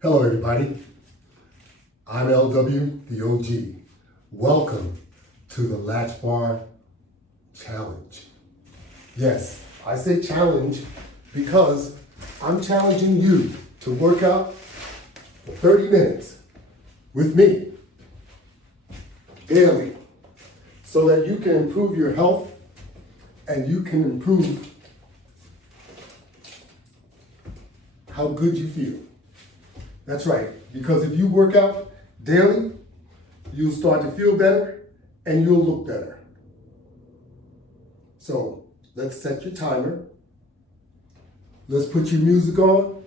Hello everybody, I'm LW, the OG. Welcome to the Latchbar Challenge. Yes, I say challenge because I'm challenging you to work out for 30 minutes with me daily so that you can improve your health and you can improve how good you feel. That's right, because if you work out daily, you'll start to feel better and you'll look better. So let's set your timer. Let's put your music on,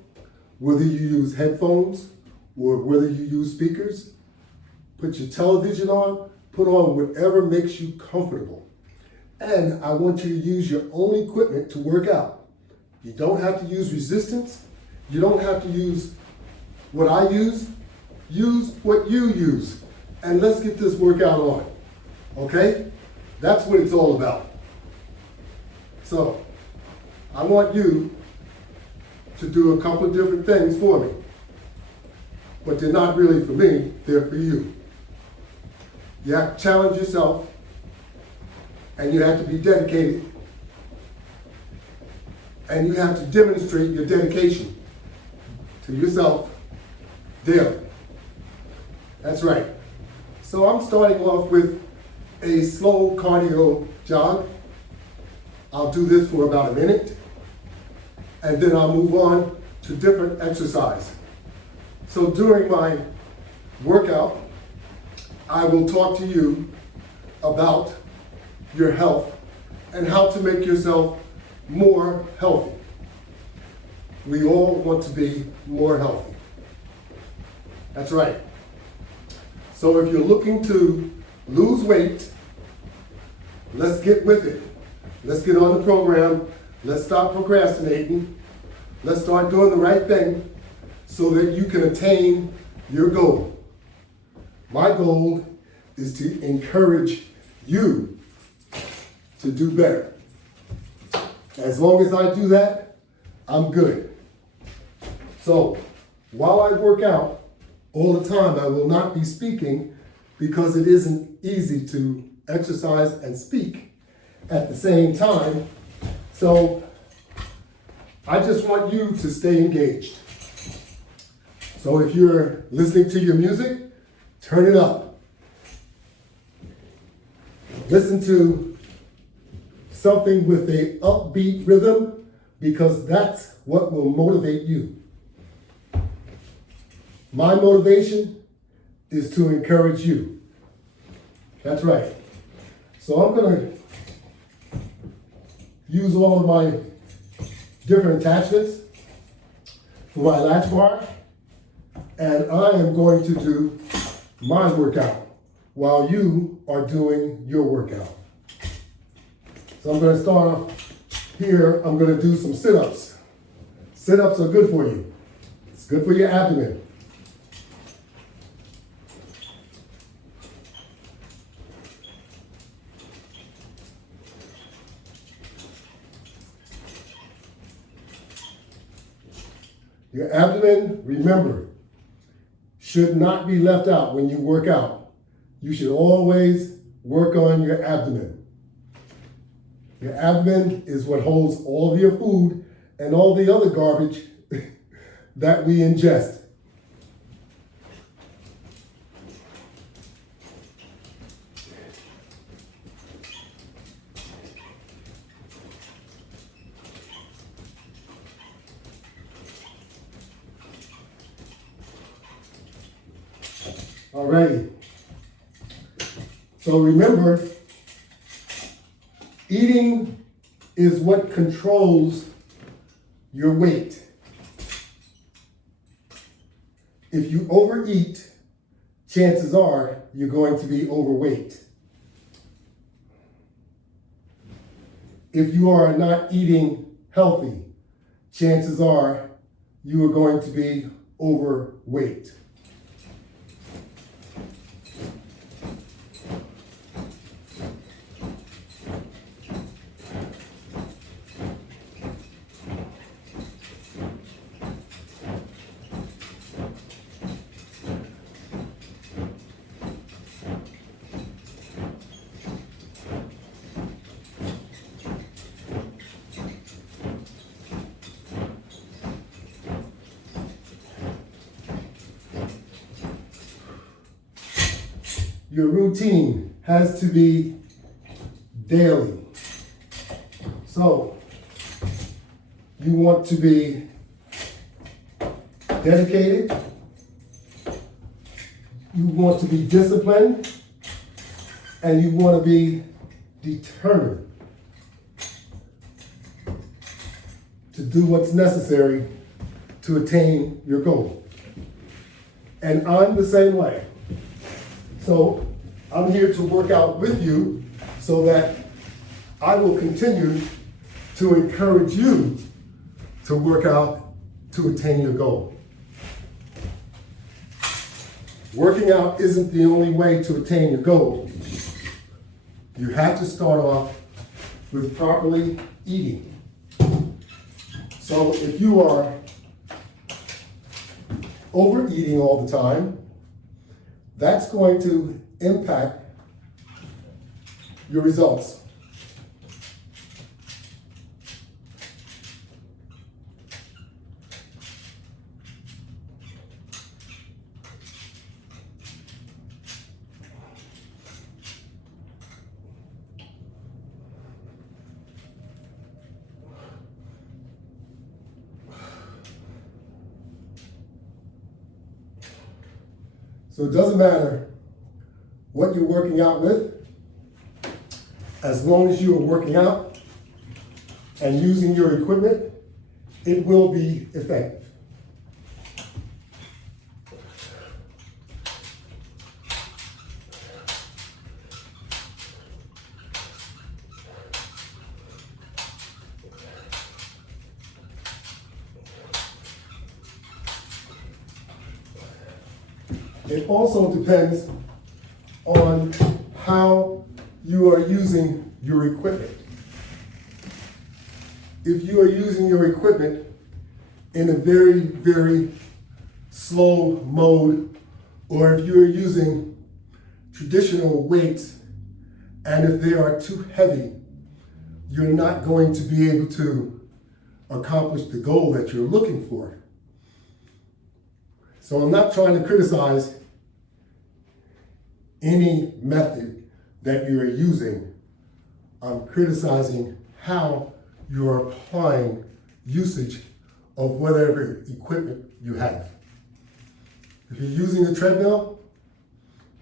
whether you use headphones or whether you use speakers. Put your television on, put on whatever makes you comfortable. And I want you to use your own equipment to work out. You don't have to use resistance. You don't have to use what I use what you use. And let's get this workout on, okay? That's what it's all about. So, I want you to do a couple of different things for me. But they're not really for me, they're for you. You have to challenge yourself, and you have to be dedicated, and you have to demonstrate your dedication to yourself daily. That's right. So I'm starting off with a slow cardio jog. I'll do this for about a minute, and then I'll move on to different exercise. So during my workout, I will talk to you about your health and how to make yourself more healthy. We all want to be more healthy. That's right. So if you're looking to lose weight, let's get with it. Let's get on the program. Let's stop procrastinating. Let's start doing the right thing so that you can attain your goal. My goal is to encourage you to do better. As long as I do that, I'm good. So while I work out, all the time, I will not be speaking because it isn't easy to exercise and speak at the same time. So I just want you to stay engaged. So if you're listening to your music, turn it up. Listen to something with an upbeat rhythm because that's what will motivate you. My motivation is to encourage you. That's right. So I'm going to use all of my different attachments for my latch bar, and I am going to do my workout while you are doing your workout. So I'm going to start off here. I'm going to do some sit-ups. Sit-ups are good for you. It's good for your abdomen. Your abdomen, remember, should not be left out when you work out. You should always work on your abdomen. Your abdomen is what holds all of your food and all the other garbage that we ingest. Alrighty. So remember, eating is what controls your weight. If you overeat, chances are you're going to be overweight. If you are not eating healthy, chances are you are going to be overweight. Your routine has to be daily. So, you want to be dedicated, you want to be disciplined, and you want to be determined to do what's necessary to attain your goal. And I'm the same way. So I'm here to work out with you so that I will continue to encourage you to work out to attain your goal. Working out isn't the only way to attain your goal. You have to start off with properly eating. So if you are overeating all the time, that's going to impact your results. So it doesn't matter what you're working out with, as long as you are working out and using your equipment, it will be effective. It also depends on how you are using your equipment. If you are using your equipment in a very, very slow mode, or if you are using traditional weights, and if they are too heavy, you're not going to be able to accomplish the goal that you're looking for. So I'm not trying to criticize any method that you're using. I'm criticizing how you're applying usage of whatever equipment you have. If you're using a treadmill,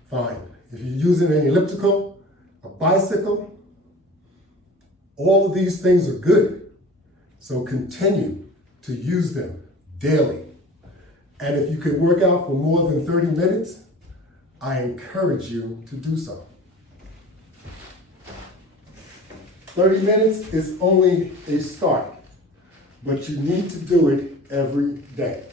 fine. If you're using an elliptical, a bicycle, all of these things are good. So continue to use them daily. And if you can work out for more than 30 minutes, I encourage you to do so. 30 minutes is only a start, but you need to do it every day.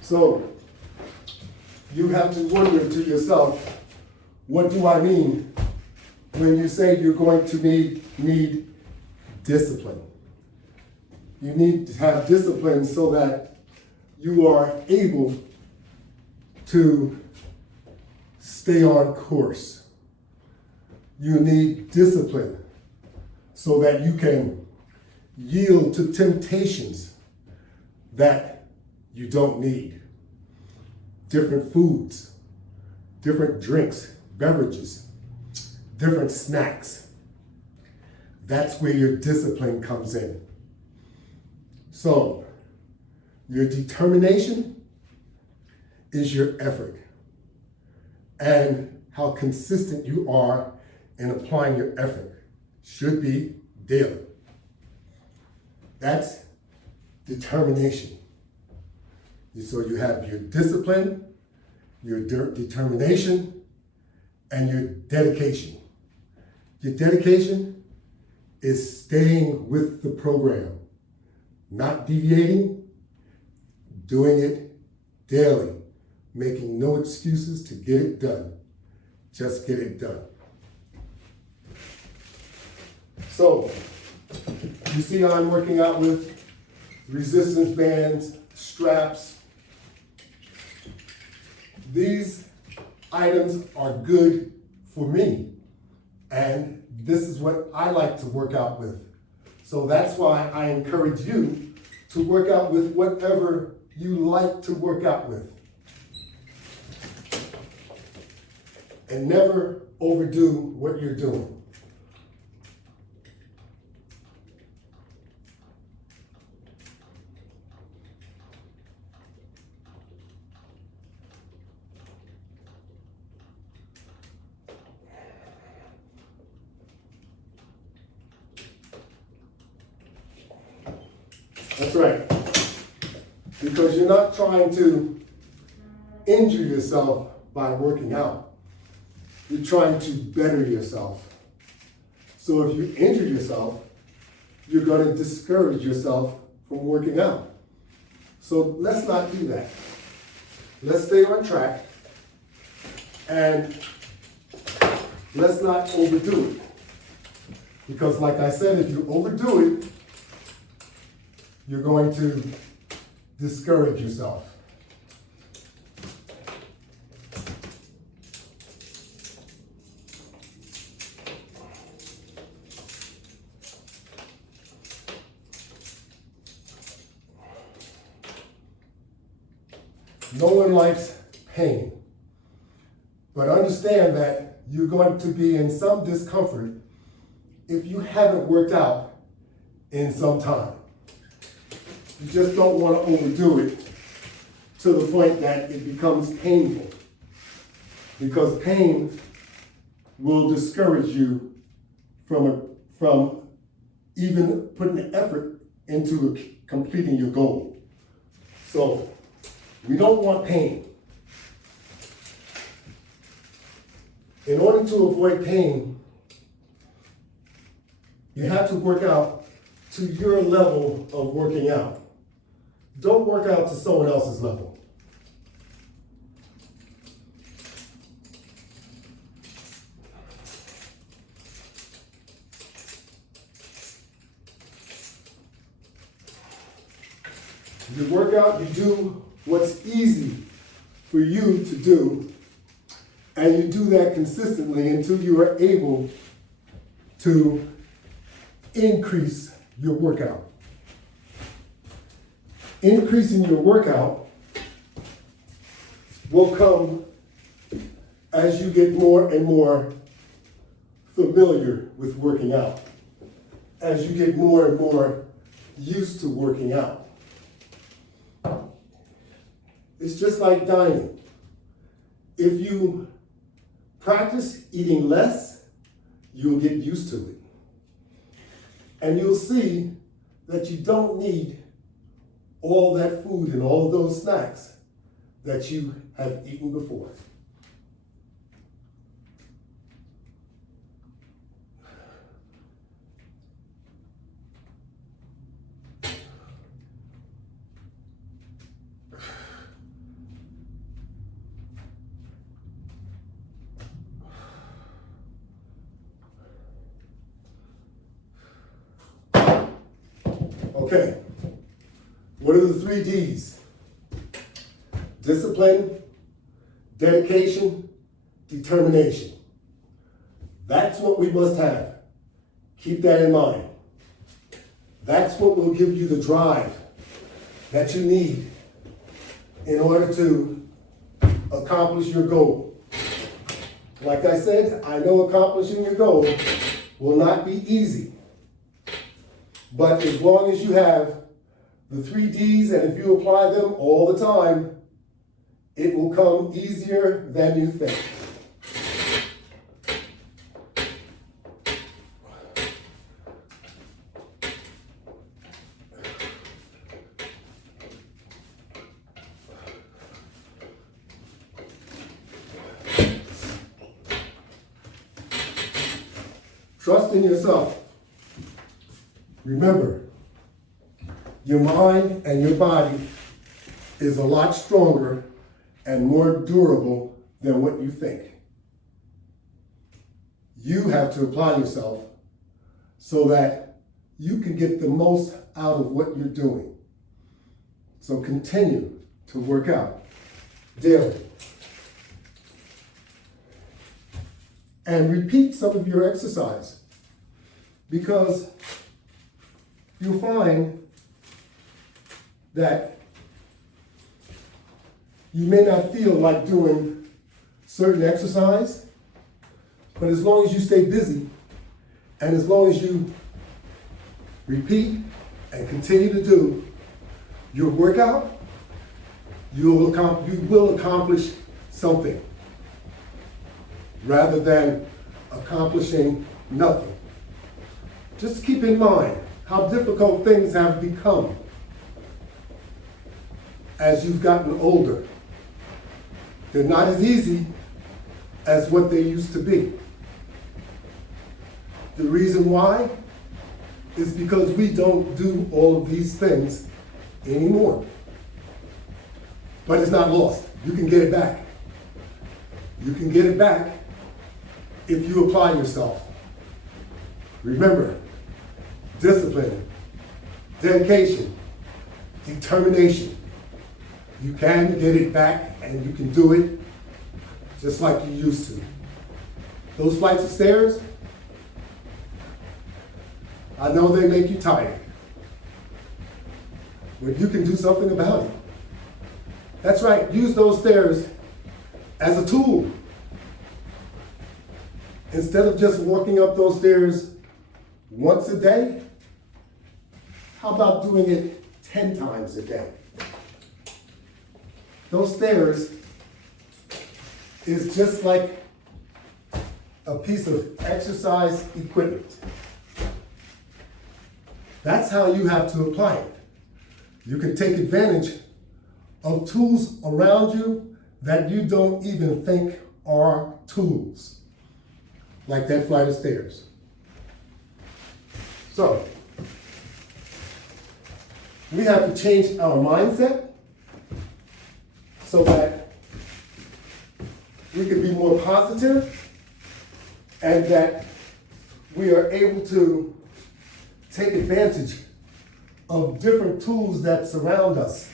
So you have to wonder to yourself, what do I mean when you say you're going to need discipline? You need to have discipline so that you are able to stay on course. You need discipline so that you can yield to temptations that you don't need. Different foods, different drinks, beverages, different snacks. That's where your discipline comes in. So, your determination is your effort, and how consistent you are in applying your effort should be daily. That's determination. So you have your discipline, your determination, and your dedication. Your dedication is staying with the program, not deviating, doing it daily, making no excuses to get it done. Just get it done. So, you see how I'm working out with resistance bands, straps. These items are good for me, and this is what I like to work out with. So that's why I encourage you to work out with whatever you like to work out with. And never overdo what you're doing. That's right. Because you're not trying to injure yourself by working out. You're trying to better yourself. So if you injure yourself, you're going to discourage yourself from working out. So let's not do that. Let's stay on track and let's not overdo it. Because like I said, if you overdo it, you're going to discourage yourself. No one likes pain, but understand that you're going to be in some discomfort if you haven't worked out in some time. You just don't want to overdo it to the point that it becomes painful, because pain will discourage you from even putting the effort into completing your goal. So we don't want pain. In order to avoid pain, you have to work out to your level of working out. Don't work out to someone else's level. You work out, you do what's easy for you to do, and you do that consistently until you are able to increase your workout. Increasing your workout will come as you get more and more familiar with working out, as you get more and more used to working out. It's just like dining. If you practice eating less, you'll get used to it. And you'll see that you don't need all that food and all those snacks that you have eaten before. Okay, what are the 3 Ds? Discipline, dedication, determination. That's what we must have. Keep that in mind. That's what will give you the drive that you need in order to accomplish your goal. Like I said, I know accomplishing your goal will not be easy. But as long as you have the 3 Ds, and if you apply them all the time, it will come easier than you think. Trust in yourself. Remember, your mind and your body is a lot stronger and more durable than what you think. You have to apply yourself so that you can get the most out of what you're doing. So continue to work out daily. And repeat some of your exercise, because you'll find that you may not feel like doing certain exercise, but as long as you stay busy and as long as you repeat and continue to do your workout, you will accomplish something rather than accomplishing nothing. Just keep in mind how difficult things have become as you've gotten older. They're not as easy as what they used to be. The reason why is because we don't do all of these things anymore. But it's not lost. You can get it back. You can get it back if you apply yourself. Remember, discipline, dedication, determination. You can get it back and you can do it just like you used to. Those flights of stairs, I know they make you tired, but you can do something about it. That's right, use those stairs as a tool. Instead of just walking up those stairs once a day, how about doing it 10 times a day? Those stairs is just like a piece of exercise equipment. That's how you have to apply it. You can take advantage of tools around you that you don't even think are tools, like that flight of stairs. So, we have to change our mindset so that we can be more positive and that we are able to take advantage of different tools that surround us,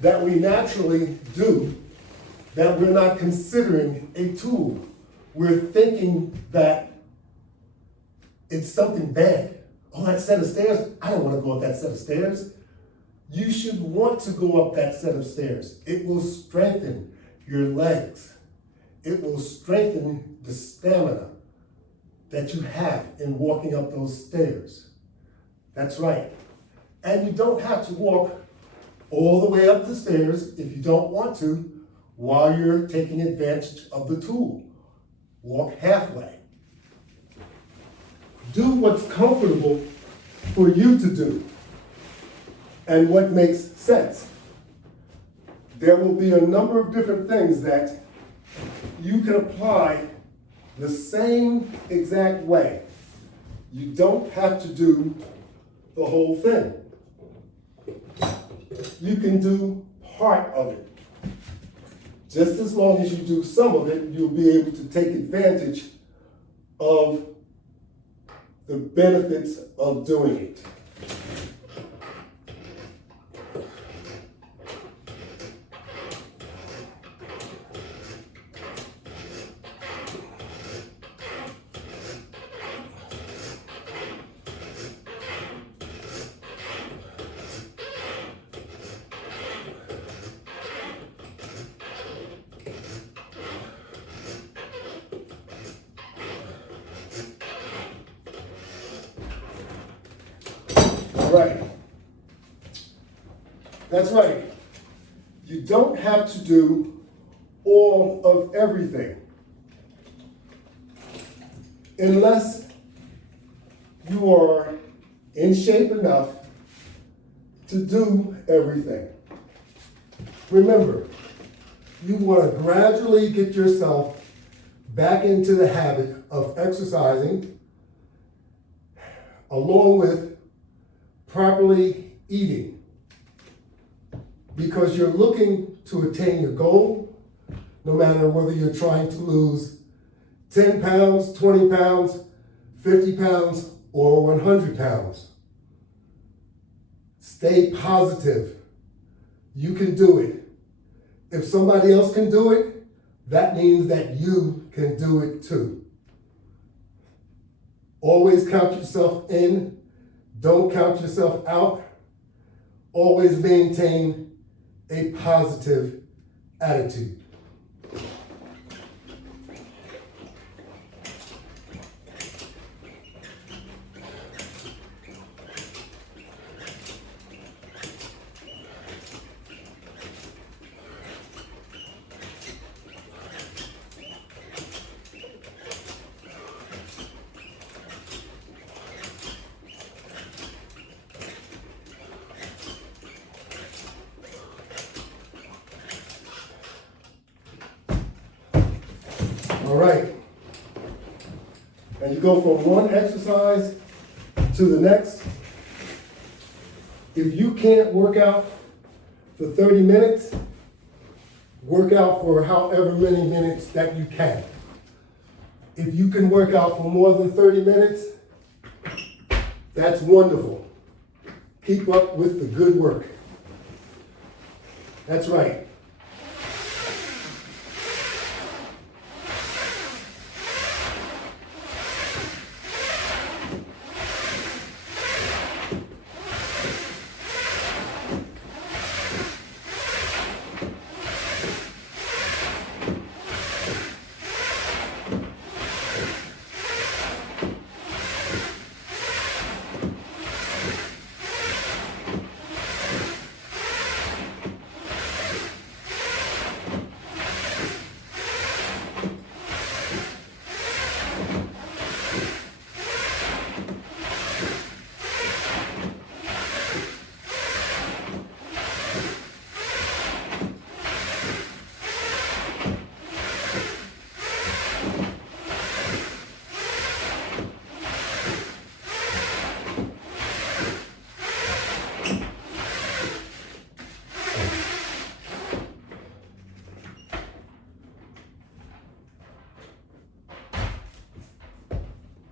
that we naturally do, that we're not considering a tool. We're thinking that it's something bad. Oh, that set of stairs, I don't want to go up that set of stairs. You should want to go up that set of stairs. It will strengthen your legs. It will strengthen the stamina that you have in walking up those stairs. That's right. And you don't have to walk all the way up the stairs if you don't want to while you're taking advantage of the tool. Walk halfway. Do what's comfortable for you to do and what makes sense. There will be a number of different things that you can apply the same exact way. You don't have to do the whole thing. You can do part of it. Just as long as you do some of it, you'll be able to take advantage of the benefits of doing it. Right. That's right. You don't have to do all of everything unless you are in shape enough to do everything. Remember, you want to gradually get yourself back into the habit of exercising along with properly eating, because you're looking to attain your goal, no matter whether you're trying to lose 10 pounds, 20 pounds, 50 pounds, or 100 pounds. Stay positive. You can do it. If somebody else can do it, that means that you can do it too. Always count yourself in. Don't count yourself out. Always maintain a positive attitude. All right. And you go from one exercise to the next. If you can't work out for 30 minutes, work out for however many minutes that you can. If you can work out for more than 30 minutes, that's wonderful. Keep up with the good work. That's right.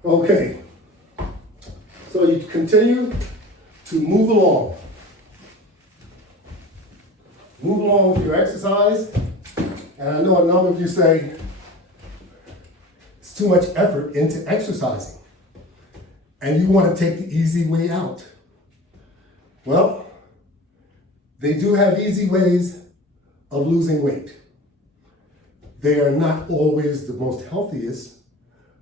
Okay, so you continue to move along. Move along with your exercise. And I know a number of you say, it's too much effort into exercising. And you want to take the easy way out. Well, they do have easy ways of losing weight. They are not always the most healthiest,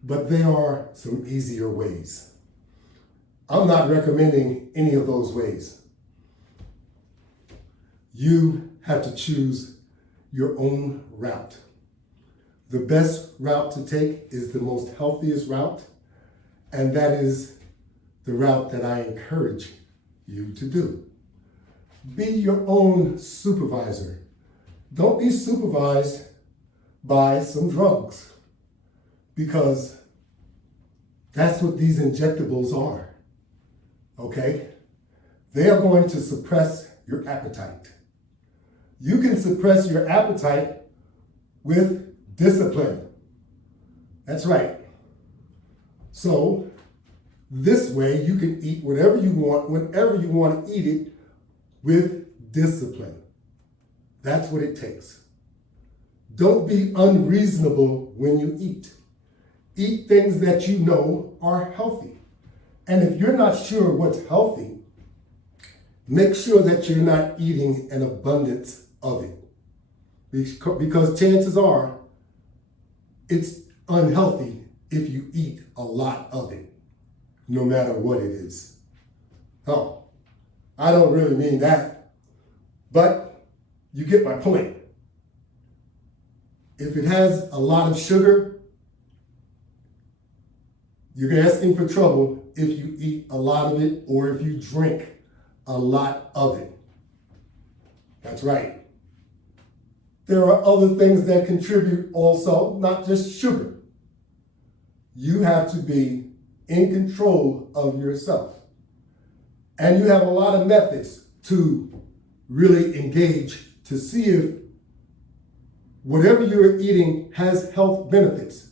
but there are some easier ways. I'm not recommending any of those ways. You have to choose your own route. The best route to take is the most healthiest route, and that is the route that I encourage you to do. Be your own supervisor. Don't be supervised by some drugs, because that's what these injectables are, okay? They are going to suppress your appetite. You can suppress your appetite with discipline. That's right. So this way you can eat whatever you want, whenever you want to eat it, with discipline. That's what it takes. Don't be unreasonable when you eat. Eat things that you know are healthy. And if you're not sure what's healthy, make sure that you're not eating an abundance of it. Because chances are it's unhealthy if you eat a lot of it, no matter what it is. Oh, I don't really mean that, but you get my point. If it has a lot of sugar, you're asking for trouble if you eat a lot of it or if you drink a lot of it. That's right. There are other things that contribute also, not just sugar. You have to be in control of yourself. And you have a lot of methods to really engage to see if whatever you're eating has health benefits.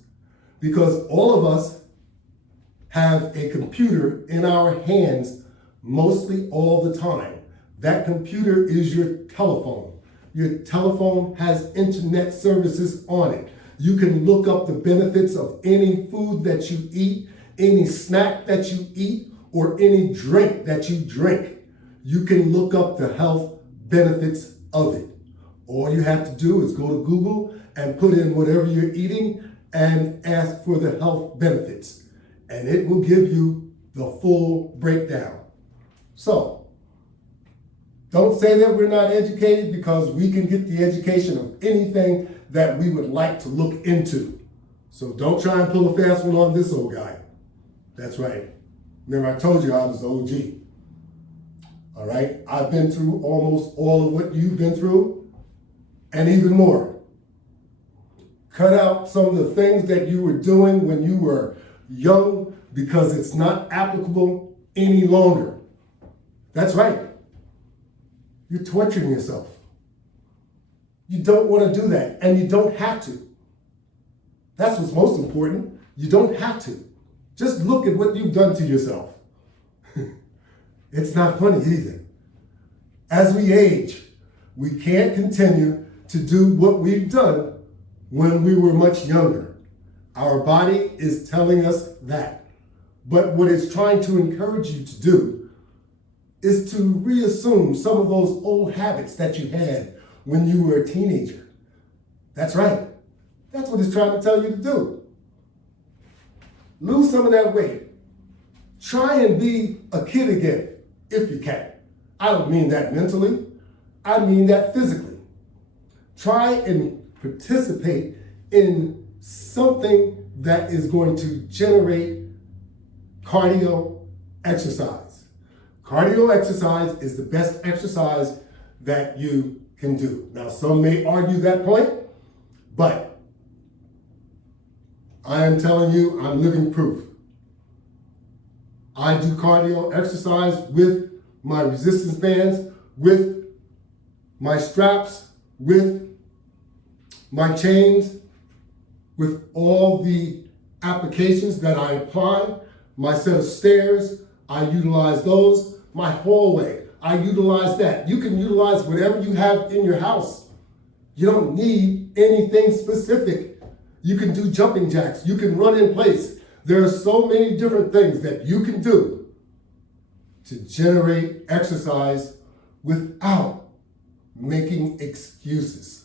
Because all of us have a computer in our hands mostly all the time. That computer is your telephone. Your telephone has internet services on it. You can look up the benefits of any food that you eat, any snack that you eat, or any drink that you drink. You can look up the health benefits of it. All you have to do is go to Google and put in whatever you're eating and ask for the health benefits. And it will give you the full breakdown. So, don't say that we're not educated, because we can get the education of anything that we would like to look into. So don't try and pull a fast one on this old guy. That's right. Remember, I told you I was the OG. All right? I've been through almost all of what you've been through, and even more. Cut out some of the things that you were doing when you were young, because it's not applicable any longer. That's right. You're torturing yourself. You don't want to do that, and you don't have to. That's what's most important. You don't have to. Just look at what you've done to yourself. It's not funny either. As we age, we can't continue to do what we've done when we were much younger. Our body is telling us that. But what it's trying to encourage you to do is to reassume some of those old habits that you had when you were a teenager. That's right. That's what it's trying to tell you to do. Lose some of that weight. Try and be a kid again, if you can. I don't mean that mentally. I mean that physically. Try and participate in something that is going to generate cardio exercise. Cardio exercise is the best exercise that you can do. Now, some may argue that point, but I am telling you, I'm living proof. I do cardio exercise with my resistance bands, with my straps, with my chains, with all the applications that I apply, my set of stairs, I utilize those. My hallway, I utilize that. You can utilize whatever you have in your house. You don't need anything specific. You can do jumping jacks. You can run in place. There are so many different things that you can do to generate exercise without making excuses.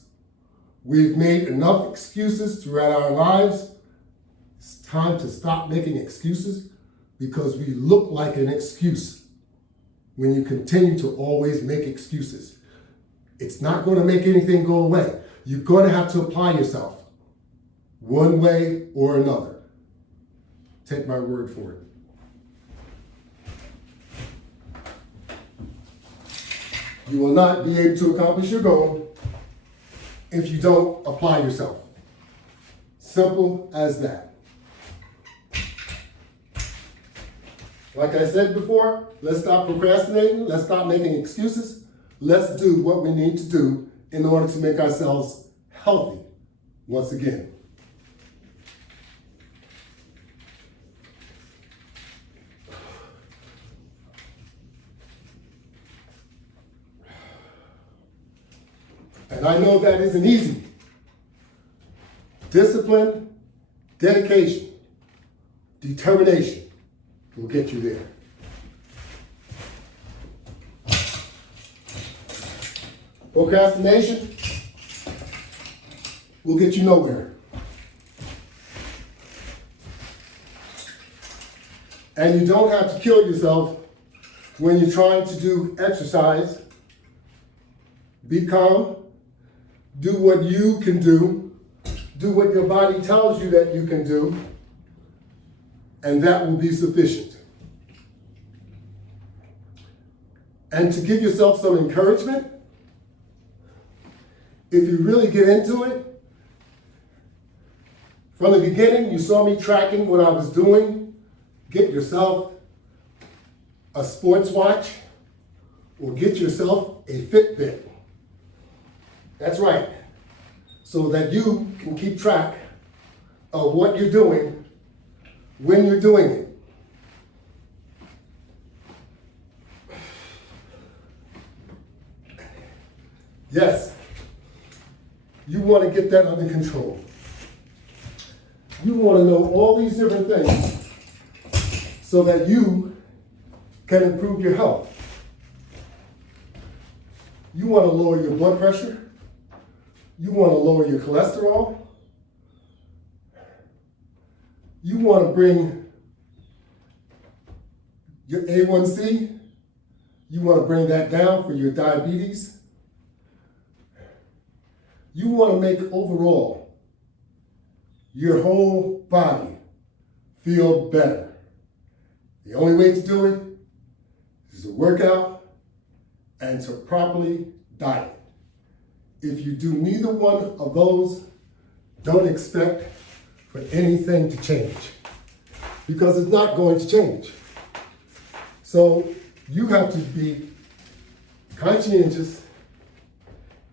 We've made enough excuses throughout our lives. It's time to stop making excuses, because we look like an excuse when you continue to always make excuses. It's not going to make anything go away. You're going to have to apply yourself one way or another. Take my word for it. You will not be able to accomplish your goal if you don't apply yourself. Simple as that. Like I said before, let's stop procrastinating. Let's stop making excuses. Let's do what we need to do in order to make ourselves healthy once again. And I know that isn't easy. Discipline, dedication, determination will get you there. Procrastination will get you nowhere. And you don't have to kill yourself when you're trying to do exercise. Be calm. Do what you can do. Do what your body tells you that you can do. And that will be sufficient. And to give yourself some encouragement, if you really get into it, from the beginning, you saw me tracking what I was doing. Get yourself a sports watch or get yourself a Fitbit. That's right. So that you can keep track of what you're doing when you're doing it. Yes, you want to get that under control. You want to know all these different things so that you can improve your health. You want to lower your blood pressure. You want to lower your cholesterol. You want to bring your A1C. You want to bring that down for your diabetes. You want to make overall your whole body feel better. The only way to do it is to work out and to properly diet. If you do neither one of those, don't expect for anything to change, because it's not going to change. So you have to be conscientious,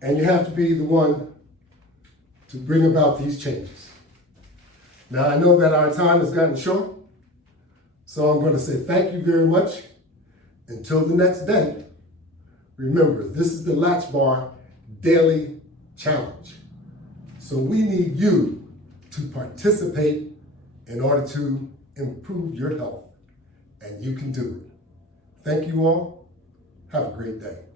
and you have to be the one to bring about these changes. Now, I know that our time has gotten short, so I'm going to say thank you very much. Until the next day, remember, this is the Latchbar Daily Challenge. So we need you to participate in order to improve your health, and you can do it. Thank you all. Have a great day.